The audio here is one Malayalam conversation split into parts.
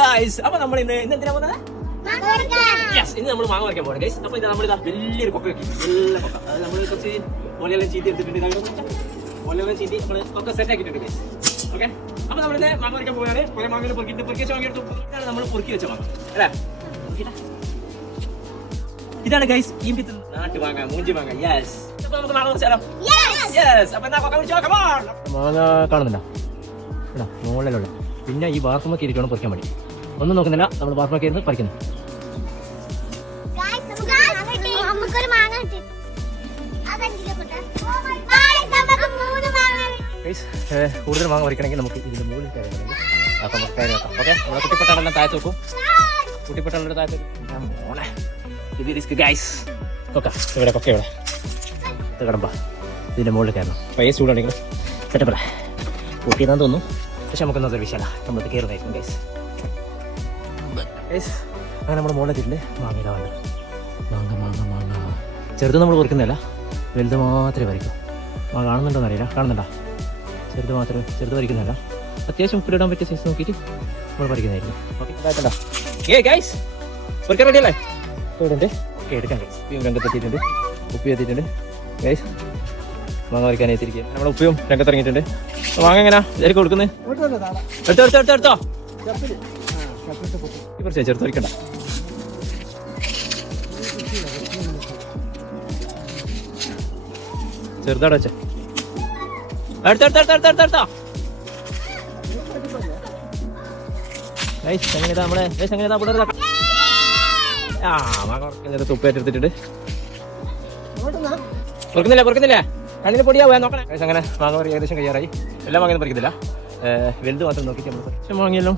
ഗൈസ്, അപ്പൊ നമ്മൾ ഇന്ന് എന്തിനാ പോകുന്നത്? ഇന്ന് നമ്മൾ മാങ്ങ വരയ്ക്കാൻ പോകണം ഗൈസ്. അപ്പൊ ഇത് നമ്മളിതാ വലിയൊരു കൊക്ക വെക്കും, നല്ല കൊക്ക. അതായത് നമ്മൾ കുറച്ച് ഒലയെല്ലാം ചീത്തി എടുത്തിട്ടുണ്ട്, ഒലയെല്ലാം ചീത്തി നമ്മൾ കൊക്ക സെറ്റ് ആക്കിയിട്ടുണ്ട് ഗൈസ്. ഓക്കെ, അപ്പൊ നമ്മളിന്ന് മാങ്ങ വരയ്ക്കാൻ പോവുകയാണ്. കുറെ മാങ്ങ പൊറുക്കിട്ട് പൊറുക്കി വെച്ച മാങ്ങ എടുത്തു, ഇതാണ് നമ്മൾ പൊറുക്കി വെച്ച മാങ്ങ അല്ലേ. ഇതാണ് ഗൈസ് ഈ നാട്ടു മാങ്ങ, മൂഞ്ചി മാങ്ങ. യെസ്, അപ്പൊ നമുക്ക് മാങ്ങ വെച്ചാലോ? യെസ്, അപ്പൊ എന്നാ കൊക്ക വിളിച്ചോ. Come on. മാങ്ങ കാണുന്നില്ല എടാ മുകളിലുള്ള, പിന്നെ ഈ ബാർക്കുമൊക്കെ ഇരിക്കണം പൊറിക്കാൻ വേണ്ടി. ഒന്നും നോക്കുന്നില്ല, നമ്മൾ ബാർക്കുമൊക്കെ ഇരുന്ന് പറിക്കുന്നു. കൂടുതൽ മാങ്ങ പറിക്കണമെങ്കിൽ നമുക്ക് ഇതിന്റെ മുകളിൽ കയറണമെങ്കിൽ അപ്പൊ നമുക്ക് കയറി വെക്കാം. ഓക്കെ, നമ്മുടെ കുട്ടിപ്പട്ടാളെല്ലാം താഴത്ത് വെക്കും. കുട്ടിപ്പട്ടാളുടെ താഴത്ത് മോളെ ഇത് റിസ്ക് ഗൈസ്. കൊക്ക ഇവിടെ, കൊക്ക ഇവിടെ കടമ്പ, ഇതിന്റെ മുകളിൽ കയറണം. പയ്യെ ചൂടാണെങ്കിൽ സെറ്റപ്പല്ലേ, കൂട്ടിയെന്നാന്ന് തോന്നുന്നു. പക്ഷെ നമുക്കൊന്നും വിഷയമല്ല, നമ്മൾ കയറുന്നതായിരിക്കും ഗൈസ്. ഗൈസ് അങ്ങനെ നമ്മുടെ മുകളിൽ എത്തിയിട്ടുണ്ട്. മാങ്ങ ഇതാണ്, മാങ്ങ മാങ്ങ മാങ്ങ. ചെറുത് നമ്മൾ പറിക്കുന്നില്ല, വലുത് മാത്രമേ പറിക്കൂ. മാങ്ങ കാണുന്നുണ്ടോന്ന് അറിയില്ല, കാണുന്നുണ്ടോ? ചെറുത് പറിക്കുന്നില്ല. അത്യാവശ്യം ഉപ്പിലിടാൻ പറ്റിയ സൈസ് നോക്കിയിട്ട് നമ്മൾ പറിക്കുന്നതായിരിക്കും. ഓക്കെ ഗൈസ്, പറിക്കാൻ റെഡി അല്ലേ? ഇവിടെ ഓക്കെ, എടുക്കാം ഗൈസ്. ഉപ്പിയും രംഗത്തെത്തിയിട്ടുണ്ട്, ഉപ്പി എത്തിയിട്ടുണ്ട് ഗൈസ്. മാങ്ങ പറിക്കാൻ എത്തിയിരിക്കുക. നമ്മുടെ ഉപ്പിയും രംഗത്തിറങ്ങിയിട്ടുണ്ട്. മാങ്ങ എങ്ങനെയാ ശരിക്കും കൊടുക്കുന്നത്? എടുത്തോ കുറച്ച് ചെറുത്ത് വയ്ക്കണ്ട. ചെറുതാടെ വെച്ചേ, എടുത്തോ. എങ്ങനെയാ നമ്മളെ എങ്ങനെയാ തുപ്പേറ്റെടുത്തിട്ടുണ്ട്. പൊറുക്കുന്നില്ല, കണ്ണിന് പൊടിയാവുക നോക്കണേ. അങ്ങനെ മാങ്ങ പറി ഏകദേശം കഴിയാറായി. എല്ലാം മാങ്ങയൊന്നും പറിക്കുന്നില്ല, വലുത് മാത്രം നോക്കിയിട്ട് നമ്മൾ പക്ഷെ മാങ്ങയെല്ലാം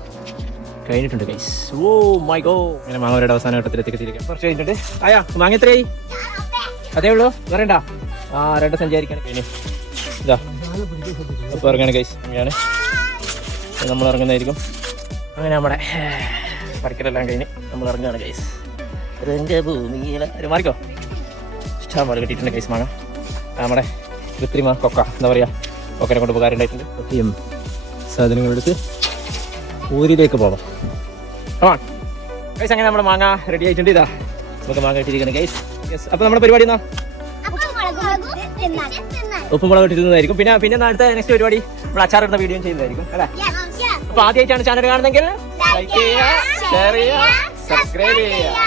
കഴിഞ്ഞിട്ടുണ്ട് ഗൈസ്. ഓ മൈ ഗോ, അങ്ങനെ മാങ്ങയുടെ അവസാന ഘട്ടത്തിൽ എത്തിക്കെത്തിയിരിക്കാം. കുറച്ച് കഴിഞ്ഞിട്ടുണ്ട്. ആയാ മാങ്ങ എത്രയായി? അതേ ഉള്ളൂ, വേറെണ്ടാ? 2 സഞ്ചാരിക്കാണ് കഴിഞ്ഞു. ഇതാ അപ്പോൾ ഇറങ്ങാണ് ഗൈസ്, അങ്ങനെയാണ് നമ്മൾ ഇറങ്ങുന്നതായിരിക്കും. അങ്ങനെ നമ്മുടെ പറിക്കലെല്ലാം കഴിഞ്ഞ് നമ്മൾ ഇറങ്ങുകയാണ് ഗൈസ്. രംഗഭൂമിയിലെ മാറിക്കോ, ഇഷ്ടം പോലെ കിട്ടിയിട്ടുണ്ട് ഗൈസ് മാങ്ങ. നമ്മുടെ കൃത്രിമ കൊക്ക എന്താ പറയുക, കൊക്കനെ കൊണ്ട് ഉപകാരമുണ്ടായിട്ടുണ്ട്. കൊക്കയും സാധനങ്ങളെടുത്ത് ഊരിലേക്ക് പോകാം. ഗൈസ് അങ്ങനെ നമ്മുടെ മാങ്ങ റെഡി ആയിട്ടുണ്ട്. ഇതാ നമുക്ക് മാങ്ങ ഇട്ടിരിക്കുന്നത് ഗൈസ്. യെസ്, അപ്പോൾ നമ്മുടെ പരിപാടി എന്നാ ഉപ്പും മുളക് ഇട്ടിരുന്നതായിരിക്കും. പിന്നെ അടുത്ത നെക്സ്റ്റ് പരിപാടി നമ്മൾ അച്ചാറിടുന്ന വീഡിയോ ചെയ്യുന്നതായിരിക്കും അല്ലേ. അപ്പൊ ആദ്യമായിട്ടാണ് ചാനൽ കാണുന്നെങ്കിൽ ലൈക്ക് ചെയ്യുക, ഷെയർ ചെയ്യുക, സബ്സ്ക്രൈബ് ചെയ്യുക.